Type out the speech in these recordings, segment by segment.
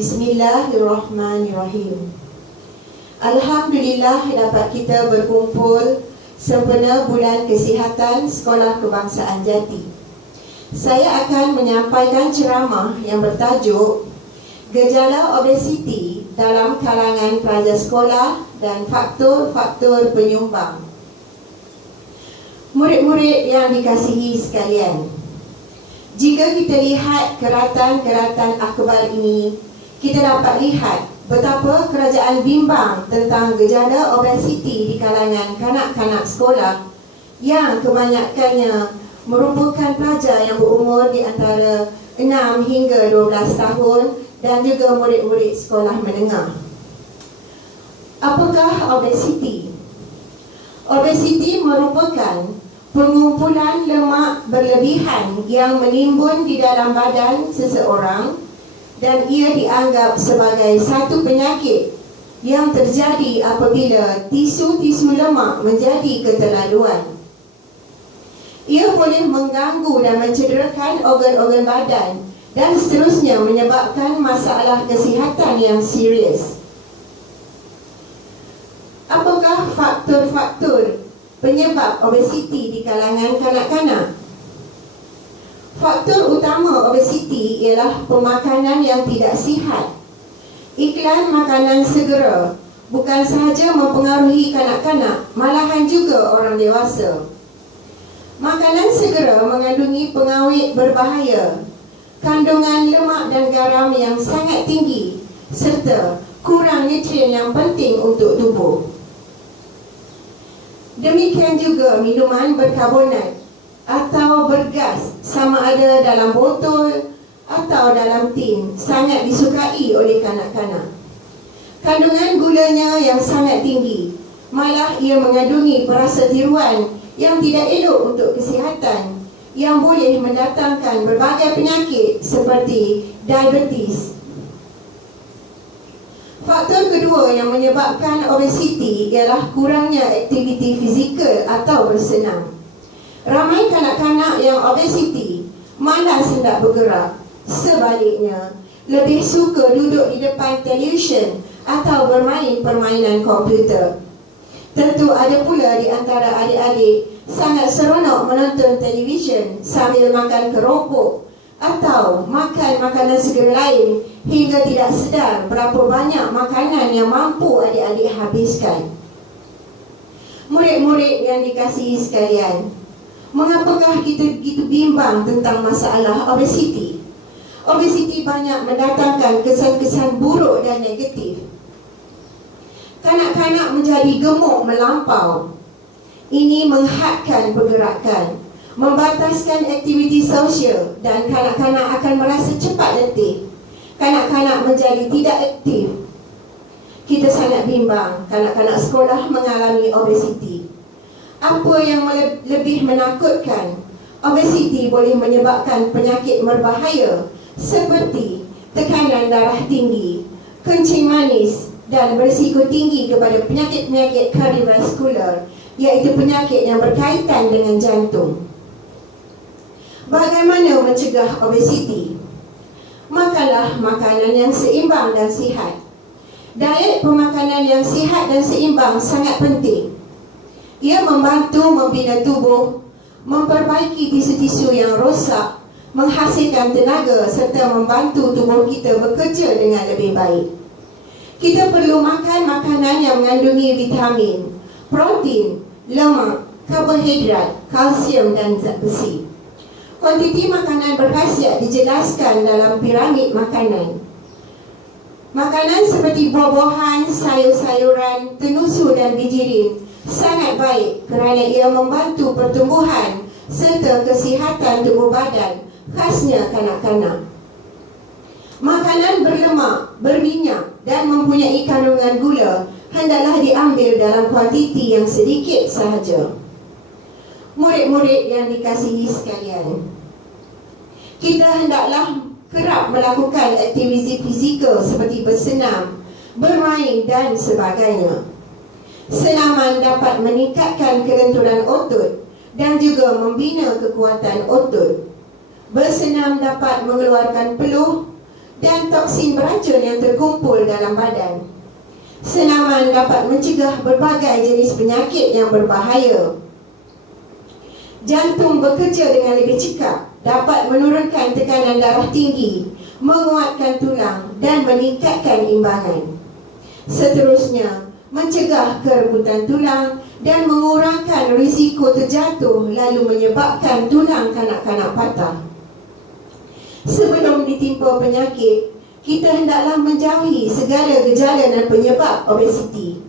Bismillahirrahmanirrahim. Alhamdulillah dapat kita berkumpul sempena bulan kesihatan Sekolah Kebangsaan Jati. Saya akan menyampaikan ceramah yang bertajuk Gejala Obesiti dalam kalangan pelajar sekolah dan faktor-faktor penyumbang. Murid-murid yang dikasihi sekalian, jika kita lihat keratan-keratan akhbar ini, kita dapat lihat betapa kerajaan bimbang tentang gejala obesiti di kalangan kanak-kanak sekolah yang kebanyakannya merupakan pelajar yang berumur di antara 6 hingga 12 tahun dan juga murid-murid sekolah menengah. Apakah obesiti? Obesiti merupakan pengumpulan lemak berlebihan yang menimbun di dalam badan seseorang, dan ia dianggap sebagai satu penyakit yang terjadi apabila tisu-tisu lemak menjadi keterlaluan. Ia boleh mengganggu dan mencederakan organ-organ badan dan seterusnya menyebabkan masalah kesihatan yang serius. Apakah faktor-faktor penyebab obesiti di kalangan kanak-kanak? Faktor utama obesiti ialah pemakanan yang tidak sihat. Iklan makanan segera bukan sahaja mempengaruhi kanak-kanak, malahan juga orang dewasa. Makanan segera mengandungi pengawet berbahaya, kandungan lemak dan garam yang sangat tinggi, serta kurang nutrien yang penting untuk tubuh. Demikian juga minuman berkarbonat atau bergas, sama ada dalam botol atau dalam tin, sangat disukai oleh kanak-kanak. Kandungan gulanya yang sangat tinggi, malah ia mengandungi perasa tiruan yang tidak elok untuk kesihatan, yang boleh mendatangkan berbagai penyakit seperti diabetes. Faktor kedua yang menyebabkan obesiti ialah kurangnya aktiviti fizikal atau bersenam. Ramai kanak-kanak yang obesiti malas hendak bergerak. Sebaliknya, lebih suka duduk di depan televisyen atau bermain permainan komputer. Tentu ada pula di antara adik-adik sangat seronok menonton televisyen sambil makan keropok atau makan makanan segera lain hingga tidak sedar berapa banyak makanan yang mampu adik-adik habiskan. Murid-murid yang dikasihi sekalian, mengapakah kita begitu bimbang tentang masalah obesiti? Obesiti banyak mendatangkan kesan-kesan buruk dan negatif. Kanak-kanak menjadi gemuk melampau. Ini menghadkan pergerakan, membataskan aktiviti sosial, dan kanak-kanak akan merasa cepat letih. Kanak-kanak menjadi tidak aktif. Kita sangat bimbang kanak-kanak sekolah mengalami obesiti. Apa yang lebih menakutkan, obesiti boleh menyebabkan penyakit berbahaya seperti tekanan darah tinggi, kencing manis, dan berisiko tinggi kepada penyakit-penyakit kardiovaskular, iaitu penyakit yang berkaitan dengan jantung. Bagaimana mencegah obesiti? Makanlah makanan yang seimbang dan sihat. Diet pemakanan yang sihat dan seimbang sangat penting. Ia membantu membina tubuh, memperbaiki tisu-tisu yang rosak, menghasilkan tenaga serta membantu tubuh kita bekerja dengan lebih baik. Kita perlu makan makanan yang mengandungi vitamin, protein, lemak, karbohidrat, kalsium dan zat besi. Kuantiti makanan berkhasiat dijelaskan dalam piramid makanan. Makanan seperti buah-buahan, sayur-sayuran, tenusu dan bijirin sangat baik kerana ia membantu pertumbuhan serta kesihatan tubuh badan, khasnya kanak-kanak. Makanan berlemak, berminyak dan mempunyai kandungan gula hendaklah diambil dalam kuantiti yang sedikit sahaja. Murid-murid yang dikasihi sekalian, kita hendaklah kerap melakukan aktiviti fizikal seperti bersenam, bermain dan sebagainya. Senaman dapat meningkatkan kelenturan otot dan juga membina kekuatan otot. Bersenam dapat mengeluarkan peluh dan toksin beracun yang terkumpul dalam badan. Senaman dapat mencegah berbagai jenis penyakit yang berbahaya. Jantung bekerja dengan lebih cekap, dapat menurunkan tekanan darah tinggi, menguatkan tulang dan meningkatkan imbangan. Seterusnya, mencegah kerebutan tulang dan mengurangkan risiko terjatuh lalu menyebabkan tulang kanak-kanak patah. Sebelum ditimpa penyakit, kita hendaklah menjauhi segala gejala dan penyebab obesiti.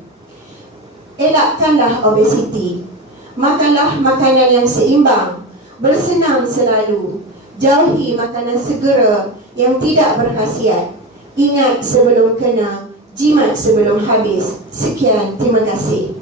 Elakkanlah obesiti. Makanlah makanan yang seimbang, bersenam selalu, jauhi makanan segera yang tidak berkhasiat. Ingat sebelum kena, jimat sebelum habis. Sekian, terima kasih.